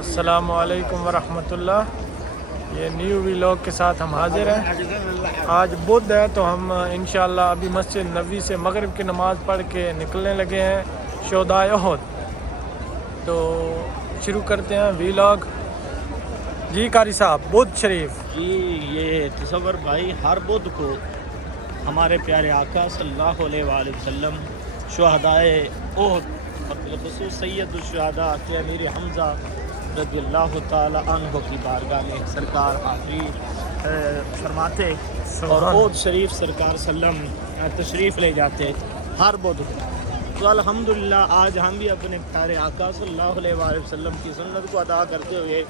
अस्सलामु अलैकुम वरहमतुल्लाह। ये न्यू व्लॉग के साथ हम हाजिर हैं। आज बुध है तो हम इंशाअल्लाह अभी मस्जिद नबवी से मगरिब की नमाज़ पढ़ के निकलने लगे हैं शोदाए उहद। तो शुरू करते हैं व्लॉग। जी कारी साहब, बुध शरीफ जी, ये तसव्वुर भाई, हर बुध को हमारे प्यारे आका सल्लल्लाहु अलैहि वसल्लम शुहदाए उहद और बिलखुसूस सैयदुल शुहदा के अमीर हमज़ा रज़ियल्लाहु ताला अन्हु की बारगाह में सरकार हाज़िरी फरमाते और उहद शरीफ सरकार सल्लम तशरीफ़ ले जाते हर बुध को। तो अल्हम्दुलिल्लाह आज हम भी अपने प्यारे आका सल्लल्लाहु अलैहि वसल्लम की सुन्नत को अदा करते हुए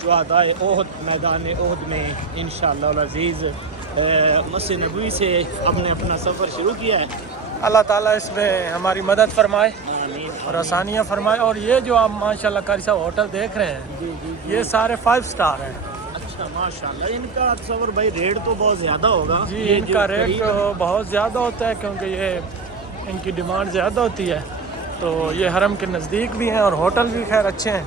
शुहदाए उहद मैदान उहद में इंशाअल्लाह अज़ीज़ मस्जिद नबवी से हमने अपना सफ़र शुरू किया है। अल्लाह ताला इसमें हमारी मदद फरमाए और आसानियाँ फरमाए। और ये जो आप माशाल्लाह कारी साहब होटल देख रहे हैं, जी, ये सारे 5 स्टार हैं। अच्छा, माशाल्लाह। इनका तसव्वुर भाई रेट तो बहुत ज़्यादा होगा। जी, इनका रेट बहुत ज़्यादा होता है क्योंकि ये इनकी डिमांड ज़्यादा होती है। तो ये हरम के नज़दीक भी हैं और होटल भी खैर अच्छे हैं।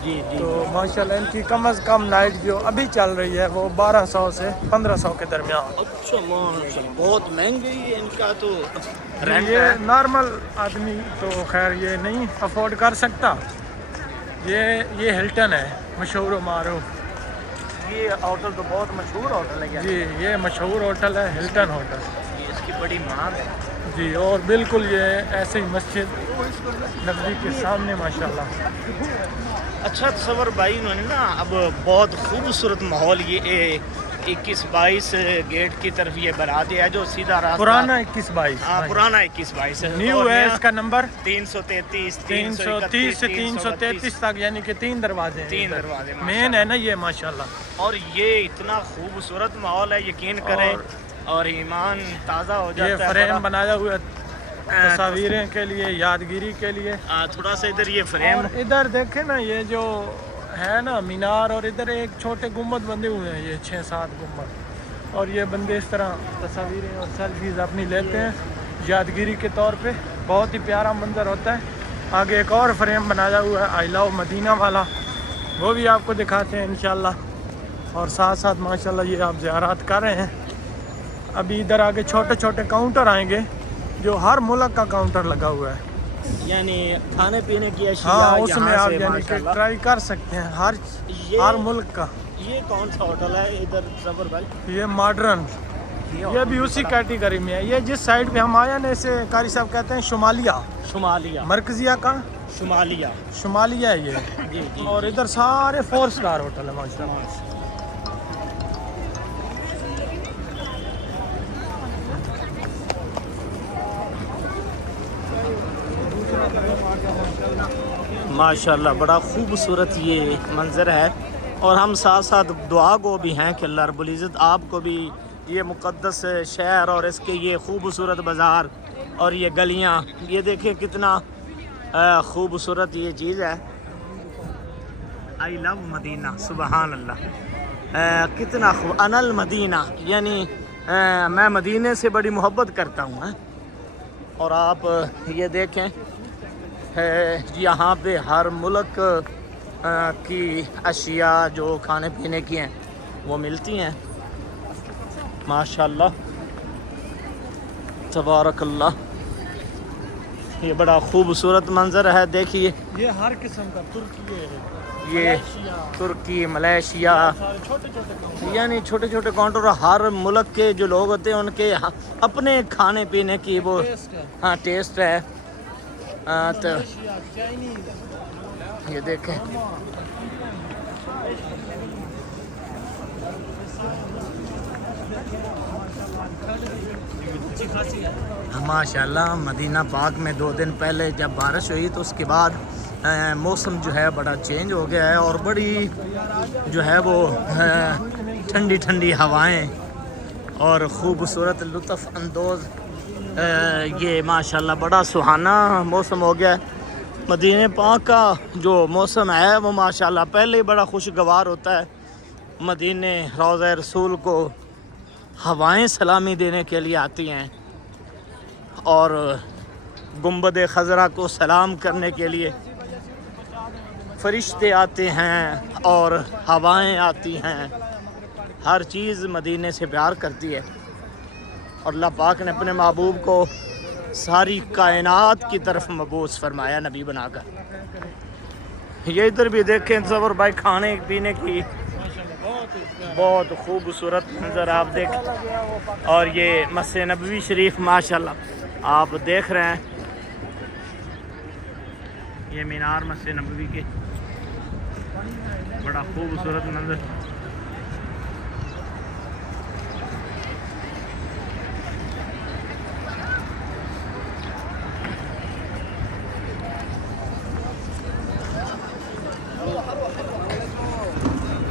जी जी। तो माशाल्लाह इनकी कम से कम नाइट जो अभी चल रही है वो 1200 से 1500 के दरमियान। अच्छा, माशाल्लाह, बहुत महंगी है इनका तो रेंट ये है। नॉर्मल आदमी तो खैर ये नहीं अफोर्ड कर सकता। ये हिल्टन है, मशहूर व मारूफ। ये होटल तो बहुत मशहूर होटल है क्या? जी, ये मशहूर होटल है, हिल्टन होटल। ये इसकी बड़ी मांग है। जी, और बिल्कुल ये ऐसे ही मस्जिद नबवी के सामने माशाल्लाह। अच्छा तसव्वुर भाई, इन्होंने ना अब बहुत खूबसूरत माहौल ये 21-22 गेट की तरफ ये बना दिया है, जो सीधा रास्ता पुराना 21-22। पुराना 21-22 न्यू है इसका नंबर 333 330 से 333 तक, यानी कि 3 दरवाजे हैं। 3 दरवाजे मेन है ना ये माशाल्लाह। और ये इतना खूबसूरत माहौल है, यकीन करें और ईमान ताज़ा हो जाता है। ये फ्रेम बनाया हुआ तस्वीरें के लिए, यादगिरी के लिए। थोड़ा सा इधर ये फ्रेम, और इधर देखें ना, ये जो है ना मीनार, और इधर एक छोटे गुम्बद बंधे हुए हैं, ये 6-7 गुम्बद। और ये बंदे इस तरह तस्वीरें और सेल्फीज अपनी लेते हैं यादगिरी के तौर पे। बहुत ही प्यारा मंजर होता है। आगे एक और फ्रेम बनाया हुआ है आई लव मदीना वाला, वो भी आपको दिखाते हैं इंशाल्लाह। और साथ साथ माशाल्लाह ये आप ज़ियारत कर रहे हैं। अभी इधर आगे छोटे छोटे काउंटर आएंगे, जो हर मुल्क का काउंटर लगा हुआ है, यानी खाने पीने की अशिया। हाँ, उसमें आप यानी कि माशाल्लाह ट्राई कर सकते हैं हर मुल्क का। ये कौन सा होटल है इधर तसव्वुर भाई? ये मॉडर्न, ये भी उसी कैटेगरी में है। ये जिस साइड पे हम आए ना, इसे कारी साहब कहते हैं शुमालिया। मरकजिया का शुमालिया है ये। जी। और इधर सारे 4 स्टार होटल है माशाल्लाह। माशाल्लाह, बड़ा खूबसूरत ये मंज़र है। और हम साथ साथ दुआ गो भी हैं कि अल्लाह रब्बुल इज़्ज़त आपको भी ये मुक़द्दस शहर और इसके ये खूबसूरत बाज़ार और ये गलियाँ, ये देखिए कितना खूबसूरत ये चीज़ है। आई लव मदीना, सुबहान अल्लाह। कितना अनल मदीना, यानी मैं मदीने से बड़ी मोहब्बत करता हूँ। और आप ये देखें है, यहाँ पे हर मुल्क की अशिया जो खाने पीने की हैं वो मिलती हैं। माशाल्लाह, तबारकल्लाह, ये बड़ा खूबसूरत मंज़र है। देखिए ये हर किस्म का ये तुर्की, मलेशिया, यानी छोटे छोटे काउंटर। हर मुल्क के जो लोग होते हैं उनके अपने खाने पीने की वो टेस्ट है। तो ये देखें, माशाल्लाह मदीना पाक में 2 दिन पहले जब बारिश हुई तो उसके बाद मौसम जो है बड़ा चेंज हो गया है। और बड़ी जो है वो ठंडी ठंडी हवाएं और ख़ूबसूरत लुत्फ़ अंदोज़ ये माशाल्लाह बड़ा सुहाना मौसम हो गया है। मदीने पाक का जो मौसम है वो माशाल्लाह पहले ही बड़ा खुशगवार होता है। मदीने रोज़ा रसूल को हवाएं सलामी देने के लिए आती हैं और गुंबद खज़रा को सलाम करने के लिए फरिश्ते आते हैं और हवाएं आती हैं, हर चीज़ मदीने से प्यार करती है। और अल्लाह पाक ने अपने महबूब को सारी कायनात की तरफ मबूस फरमाया नबी बनाकर। ये इधर भी देखें ज़बर भाई, खाने पीने की बहुत खूबसूरत मंजर आप देखें। और ये मस्जिद नबवी शरीफ माशाल्लाह आप देख रहे हैं, ये मीनार मस्जिद नबवी के, बड़ा खूबसूरत मंजर।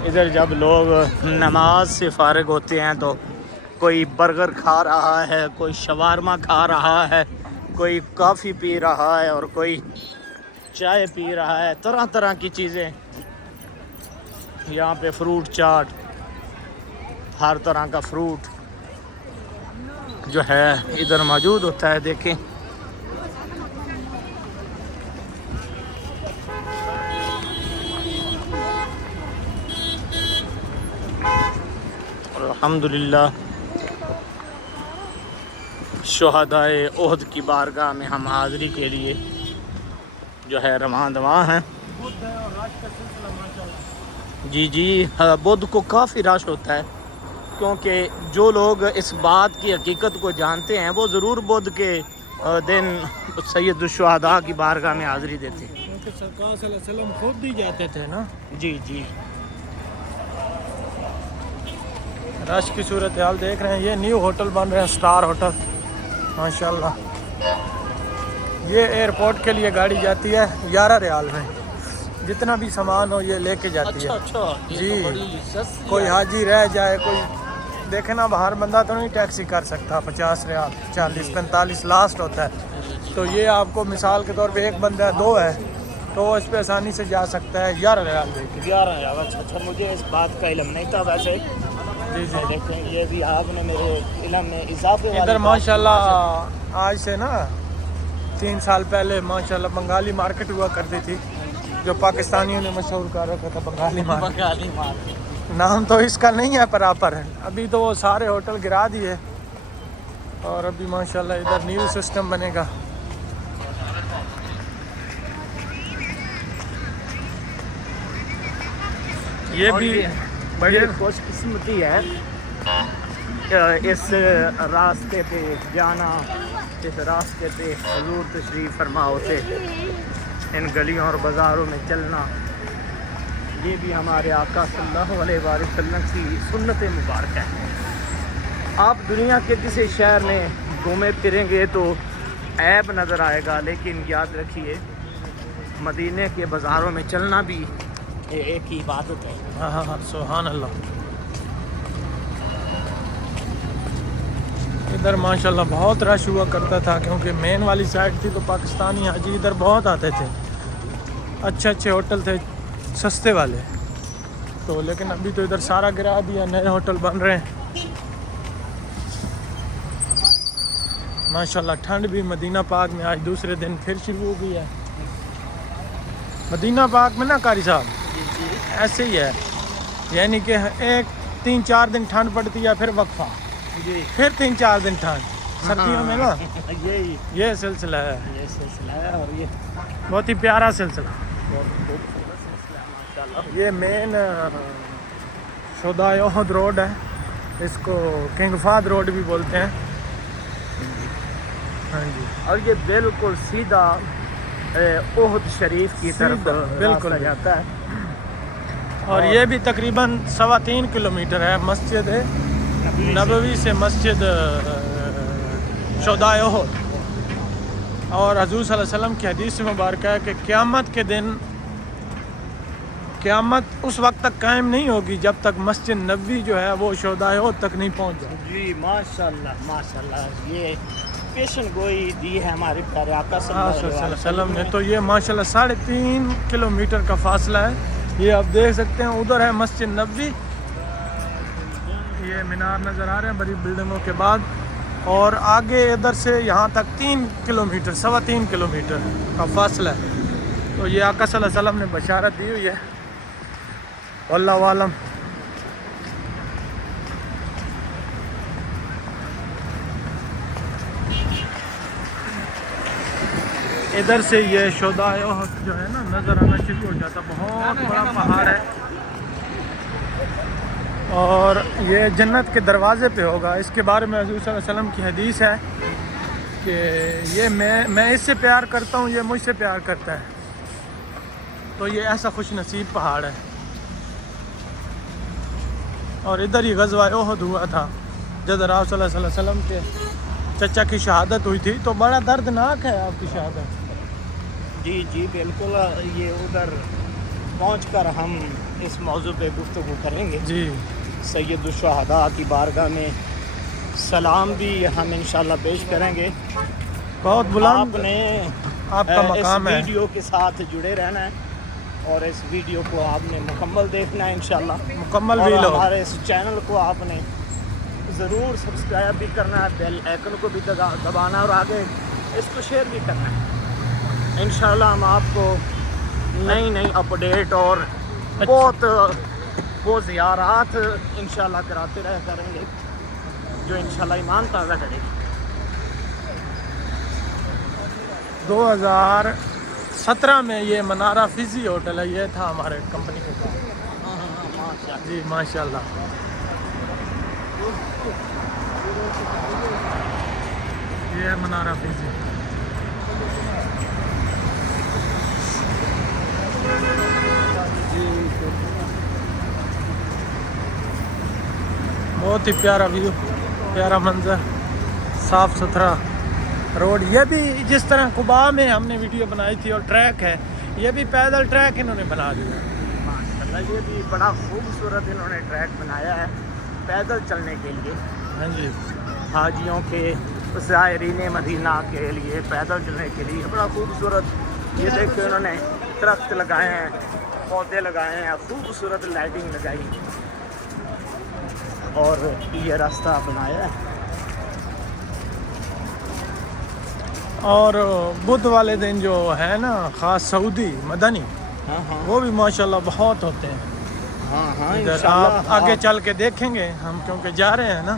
इधर जब लोग नमाज से फारिग होते हैं तो कोई बर्गर खा रहा है, कोई शवारमा खा रहा है, कोई कॉफ़ी पी रहा है और कोई चाय पी रहा है, तरह तरह की चीज़ें। यहाँ पे फ्रूट चाट, हर तरह का फ्रूट जो है इधर मौजूद होता है। देखें अल्हम्दुलिल्लाह शुहदाए ओहद की बारगाह में हम हाज़री के लिए जो है रवां दवा हैं। जी जी, बुध को काफ़ी रश होता है, क्योंकि जो लोग इस बात की हकीकत को जानते हैं वो ज़रूर बुध के दिन सैयद शुहदा की बारगाह में हाज़री देते हैं। क्योंकि सरकार सल्लल्लाहु अलैहि वसल्लम खुद ही जाते थे ना। जी जी, रश की सूरत हाल देख रहे हैं। ये न्यू होटल बन रहे हैं, स्टार होटल माशाल्लाह। ये एयरपोर्ट के लिए गाड़ी जाती है 11 रियाल में, जितना भी सामान हो ये लेके जाती है। अच्छा जी, कोई हाजी रह जाए, कोई देखे ना, बाहर बंदा तो नहीं टैक्सी कर सकता। 50 रियाल, 40-45 लास्ट होता है। तो ये आपको मिसाल के तौर पे एक बंदा 2 है तो इस पे आसानी से जा सकता है 11 रियाल देके। 11 रियाल, अच्छा, मुझे इस बात का इल्म नहीं था वैसे। जी जी, देखें ये भी आपने मेरे इल्म में इजाफे वाली इधर बात माशाल्लाह आज से ना 3 साल पहले माशाल्लाह बंगाली मार्केट हुआ करती थी, जो पाकिस्तानियों ने मशहूर कर रखा था बंगाली मार्केट। बंगाली मार्केट नाम तो इसका नहीं है बराबर है। अभी तो वो सारे होटल गिरा दिए और अभी माशाल्लाह इधर न्यू सिस्टम बनेगा। ये भी बड़ी खुशकिस्मती है इस रास्ते पे जाना, इस रास्ते पे हुजूर तशरीफ़ फरमा होते, इन गलियों और बाज़ारों में चलना, ये भी हमारे आका सल्लल्लाहु अलैहि वसल्लम की सुन्नत मुबारक है। आप दुनिया के किसी शहर में घूमे फिरेंगे तो ऐब नज़र आएगा, लेकिन याद रखिए मदीने के बाज़ारों में चलना भी एक ही इबादत है। हाँ हाँ, सुभान अल्लाह। इधर माशाल्लाह बहुत रश हुआ करता था, क्योंकि मेन वाली साइड थी तो पाकिस्तानी हाजी इधर बहुत आते थे। अच्छे अच्छे होटल थे सस्ते वाले तो, लेकिन अभी तो इधर सारा गिरा दिया, नए होटल बन रहे हैं माशाल्लाह। ठंड भी मदीना पाक में आज दूसरे दिन फिर शुरू हो गई है। मदीना पाक में ना कारी साहब ऐसे ही है, यानी कि 3-4 दिन ठंड पड़ती है, फिर वक्फा, फिर 3-4 दिन ठंड। सर्दियों में ना ये सिलसिला है, और ये बहुत ही प्यारा सिलसिला। ये मेन शुहदाए ओहद रोड है, इसको किंग फाहद रोड भी बोलते हैं। हाँ जी, और ये बिल्कुल सीधा ओहद शरीफ की तरफ बिल्कुल जाता है। और ये भी तकरीबन 3.25 किलोमीटर है मस्जिद नबवी से मस्जिद शुहदाए ओहद। और हजूर सल्लल्लाहु अलैहि वसल्लम की हदीस मुबारक है कि क़यामत के दिन, क़यामत उस वक्त तक कायम नहीं होगी जब तक मस्जिद नबवी जो है वो शुहदाए ओहद तक नहीं पहुंच जाए। जी माशाल्लाह माशाल्लाह, ये पेशन गोई दी है हमारे प्यारे आका सल्लल्लाहु अलैहि वसल्लम ने। तो ये माशाल्लाह 3.5 किलोमीटर का फासला है। ये आप देख सकते हैं, उधर है मस्जिद नबवी, ये मीनार नज़र आ रहे हैं बड़ी बिल्डिंगों के बाद, और आगे इधर से यहाँ तक 3 किलोमीटर 3.25 किलोमीटर का फासला है। तो ये आका सल्लल्लाहु अलैहि वसल्लम ने बशारत दी हुई है, वल्लाहु आलम। इधर से ये शोदाए ओहद जो है ना नज़र आना शुरू हो जाता, बहुत बड़ा पहाड़ है और ये जन्नत के दरवाज़े पे होगा। इसके बारे में हज़रत सल्लल्लाहु अलैहि वसल्लम की हदीस है कि ये मैं इससे प्यार करता हूँ, ये मुझसे प्यार करता है। तो ये ऐसा खुश नसीब पहाड़ है। और इधर ही ग़ज़वा ओहद हुआ था जब आप सल्लल्लाहु अलैहि वसल्लम के चचा की शहादत हुई थी। तो बड़ा दर्दनाक है आपकी शहादत। जी जी बिल्कुल, ये उधर पहुंचकर हम इस मौजू पे गुफ्तगू करेंगे जी। सैयद शुहदा की बारगाह में सलाम भी हम इंशाल्लाह पेश करेंगे। बहुत बुलंद आपने आपका मकाम इस है। वीडियो के साथ जुड़े रहना है और इस वीडियो को आपने मुकम्मल देखना है इंशाल्लाह। मुकम्मल और भी लो। हमारे इस चैनल को आपने ज़रूर सब्सक्राइब भी करना है, बेल आइकन को भी दबाना और आगे इसको शेयर भी करना है। इंशाल्लाह हम आपको नई नई अपडेट और बहुत ज़ियारात इंशाल्लाह कराते रह करेंगे जो इंशाल्लाह ईमान ताज़ा करेगी। 2017 में ये मनारा फिजी होटल है, ये था हमारे कंपनी का काम। माशाल्लाह। जी माशाल्लाह। ये है मनारा फिजी। बहुत ही प्यारा व्यू, प्यारा मंजर, साफ़ सुथरा रोड। ये भी जिस तरह कुबा में हमने वीडियो बनाई थी और ट्रैक है, ये भी पैदल ट्रैक इन्होंने बना दिया। माशाल्लाह, ये भी बड़ा खूबसूरत इन्होंने ट्रैक बनाया है पैदल चलने के लिए। हाँ जी। हाजियों के, ज़ायरीन मदीना के लिए पैदल चलने के लिए बड़ा खूबसूरत। ये देखो इन्होंने दरख्त लगाए हैं, पौधे लगाए हैं, खूबसूरत लाइटिंग लगाई और ये रास्ता बनाया है। और बुध वाले दिन जो है ना ख़ास सऊदी मदनी, हाँ हाँ वो भी माशाल्लाह बहुत होते हैं। हाँ हाँ इधर इंशाल्लाह। आप आगे चल के देखेंगे हम, क्योंकि जा रहे हैं ना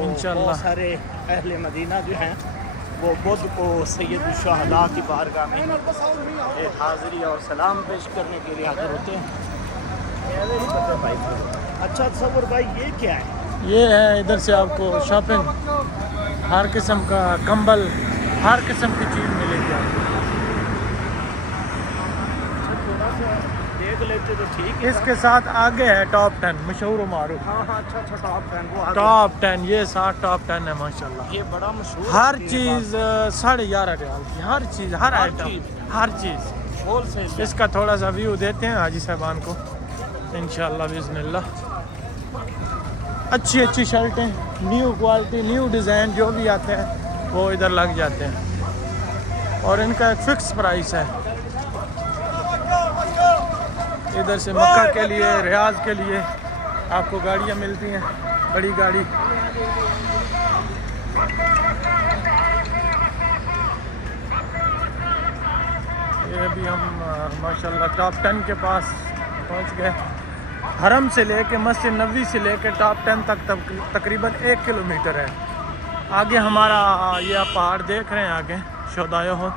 इंशाल्लाह। बहुत सारे अहले मदीना जो हैं वो बुध को सैयद शुहदा की बारगाह में एक हाज़िरी और सलाम पेश करने के लिए हाजिर होते हैं। अच्छा तसव्वुर भाई, ये क्या है? ये है, इधर से आपको शॉपिंग, हर किस्म का कंबल, हर किस्म की चीज़ मिलेगी आपको। देख लेते तो ठीक है। इसके साथ आगे है टॉप 10 मशहूर मारूफ। हाँ हाँ, अच्छा अच्छा, टॉप 10 वो आगे। टॉप 10 ये साथ टॉप 10 है माशाल्लाह। ये बड़ा मशहूर हर चीज़ 11.5 रियाल की, हर चीज़, हर हर आइटम, चीज़। हर चीज़ होलसेल। इसका थोड़ा सा व्यू देते हैं हाजी साहबान को इंशाल्लाह बिस्मिल्लाह। अच्छी अच्छी शर्टें, न्यू क्वालिटी, न्यू डिज़ाइन जो भी आते हैं वो इधर लग जाते हैं और इनका एक फ़िक्स प्राइस है। इधर से मक्का के लिए, रियाज के लिए आपको गाड़ियाँ मिलती हैं, बड़ी गाड़ी। ये अभी हम माशाल्लाह टॉप 10 के पास पहुंच गए। हरम से लेके मस्जिद नबवी से लेके टॉप 10 तक तकरीबन 1 किलोमीटर है। आगे हमारा ये आप पहाड़ देख रहे हैं, आगे शोदायो हो,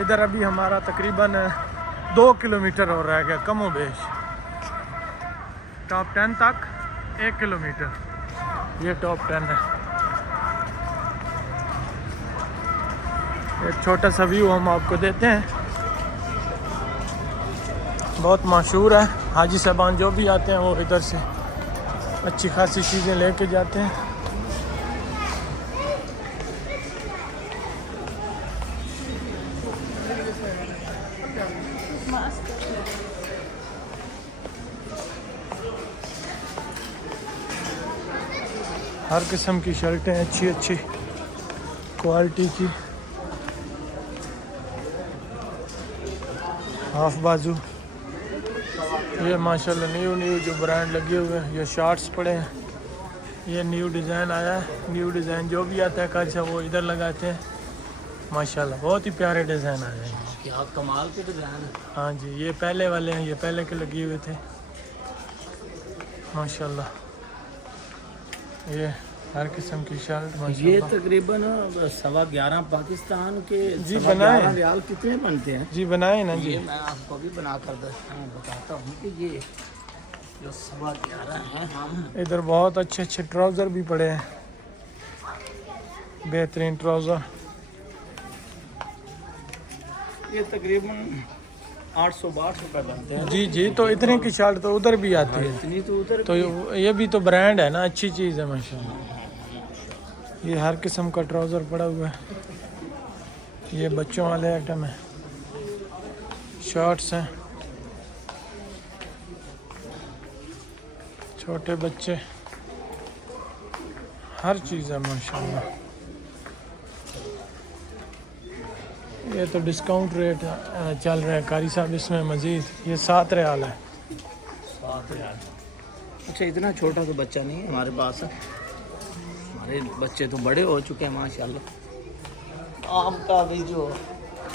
इधर अभी हमारा तकरीबन 2 किलोमीटर और रह गया कम व बेश। टॉप 10 तक 1 किलोमीटर, ये टॉप 10 है। एक छोटा सा व्यू हम आपको देते हैं, बहुत मशहूर है। हाजी साहबान जो भी आते हैं वो इधर से अच्छी खासी चीज़ें लेके जाते हैं। हर किस्म की शर्टें अच्छी अच्छी क्वालिटी की, हाफ बाजू। ये माशाल्लाह न्यू जो ब्रांड लगे हुए हैं, ये शॉर्ट्स पड़े हैं, ये न्यू डिज़ाइन आया है। न्यू डिज़ाइन जो भी आता है कल से वो इधर लगाते हैं माशाल्लाह, बहुत ही प्यारे डिज़ाइन आ जाएंगे। क्या कमाल के डिज़ाइन है। हाँ जी, ये पहले वाले हैं, ये पहले के लगे हुए थे माशाल्लाह। ये हर किस्म की शर्ट ये माशाल्लाह। तकरीबन 11.25 पाकिस्तान के जी, 11.25 बनाए। रियाल कितने बनते हैं? जी बनाए ना जी। ये मैं आपको भी बना कर बताता हूँ कि ये जो 11.25 हैं हम इधर बहुत अच्छे अच्छे ट्राउज़र भी पड़े हैं, बेहतरीन ट्राउज़र। ये तकरीबन 800-1200 रुपये बनते हैं। जी जी, तो इतने की शर्ट तो उधर भी आती है, इतनी तो उधर तो ये भी तो ब्रांड है ना, अच्छी चीज़ है माशाल्लाह। ये हर किस्म का ट्राउज़र पड़ा हुआ है। ये बच्चों वाले आइटम है, शर्ट्स हैं, छोटे बच्चे, हर चीज़ है माशाल्लाह। ये तो डिस्काउंट रेट चल रहा है कारी साहब इसमें मज़ीद, ये 7 रियाल है। 7 रियाल। अच्छा, इतना छोटा तो बच्चा नहीं है हमारे पास। हमारे बच्चे तो बड़े हो चुके हैं माशाल्लाह। आपका भी जो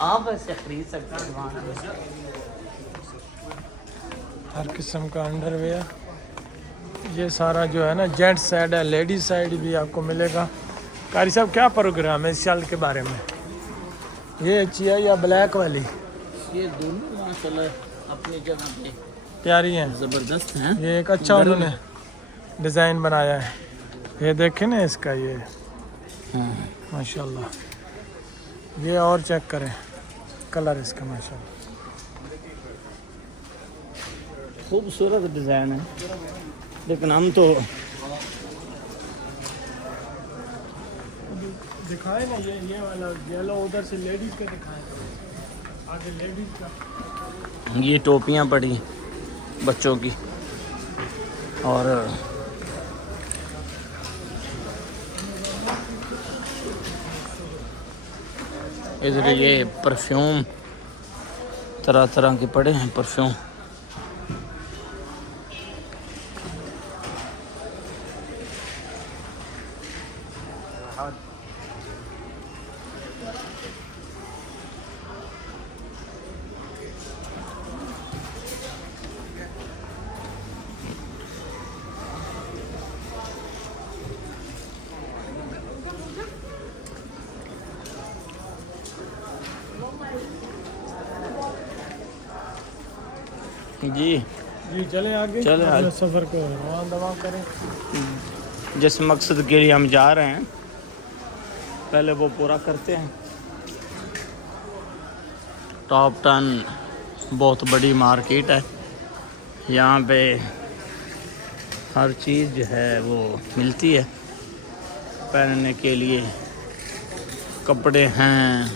आप ऐसे खरीद सकते हैं वहाँ से। हर किस्म का अंडरवेयर, ये सारा जो है ना जेंट्स साइड है, लेडीज साइड भी आपको मिलेगा। कारी साहब क्या प्रोग्राम है इस साल के बारे में? ये अच्छी है या ब्लैक वाली? ये दोनों माशाल्लाह अपनी जगह पे प्यारी हैं, ज़बरदस्त हैं। ये एक अच्छा उन्होंने डिज़ाइन बनाया है, ये देखें ना इसका, ये हाँ। माशाल्लाह। ये और चेक करें कलर इसका माशाल्लाह। खूबसूरत डिज़ाइन है, लेकिन हम तो दिखाए ना ये वाला येलो, उधर से लेडीज का दिखाएं, आगे लेडीज का। ये टोपियाँ पड़ी बच्चों की, और इधर ये परफ्यूम तरह तरह के पड़े हैं परफ्यूम। जी जी चले आगे, चले आगे। सफ़र को रवां दवा करें। जिस मकसद के लिए हम जा रहे हैं पहले वो पूरा करते हैं। टॉप 10 बहुत बड़ी मार्केट है, यहाँ पे हर चीज़ जो है वो मिलती है पहनने के लिए। कपड़े हैं,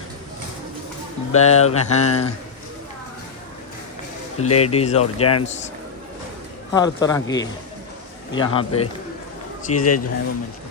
बैग हैं, लेडीज़ और जेंट्स हर तरह की यहाँ पे चीज़ें जो हैं वो मिलती हैं।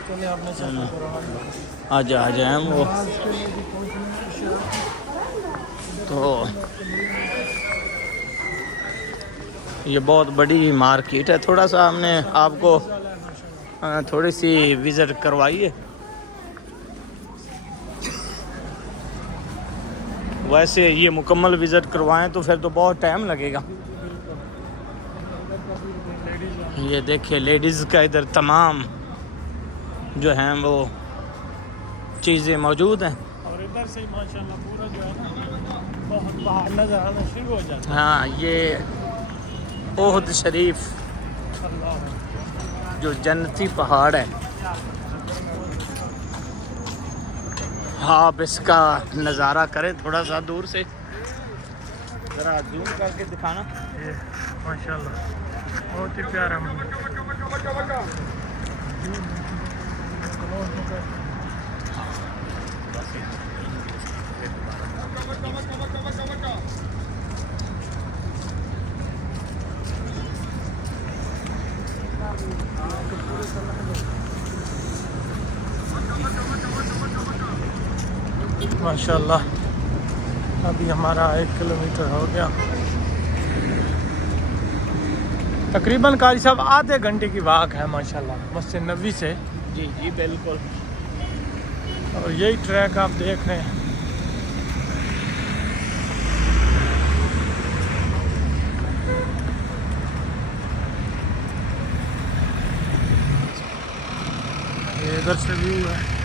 चले आपने सफ़र को रवां दवा। आ जाए हम वो तो ये बहुत बड़ी मार्केट है। थोड़ा सा हमने आपको थोड़ी सी विज़िट करवाई है। वैसे ये मुकम्मल विज़िट करवाएं तो फिर तो बहुत टाइम लगेगा। ये देखिए लेडीज़ का इधर तमाम जो हैं वो चीज़ें मौजूद हैं। और इधर से माशाल्लाह पूरा जो है ना बहुत बाहर नजर आना शुरू हो जाता हाँ, ये ओहद शरीफ है। जो जन्नती पहाड़ है, आप इसका नज़ारा करें थोड़ा सा दूर से, ज़रा जूम करके दिखाना। ये माशाल्लाह बहुत ही प्यारा मंदिर। माशाल्लाह। अभी हमारा 1 किलोमीटर हो गया तकरीबन। कारी साहब आधे घंटे की वाक है माशाल्लाह मस्जिद नबवी से। जी जी बिल्कुल। और यही ट्रैक आप देख रहे हैं। ये इधर से व्यू है।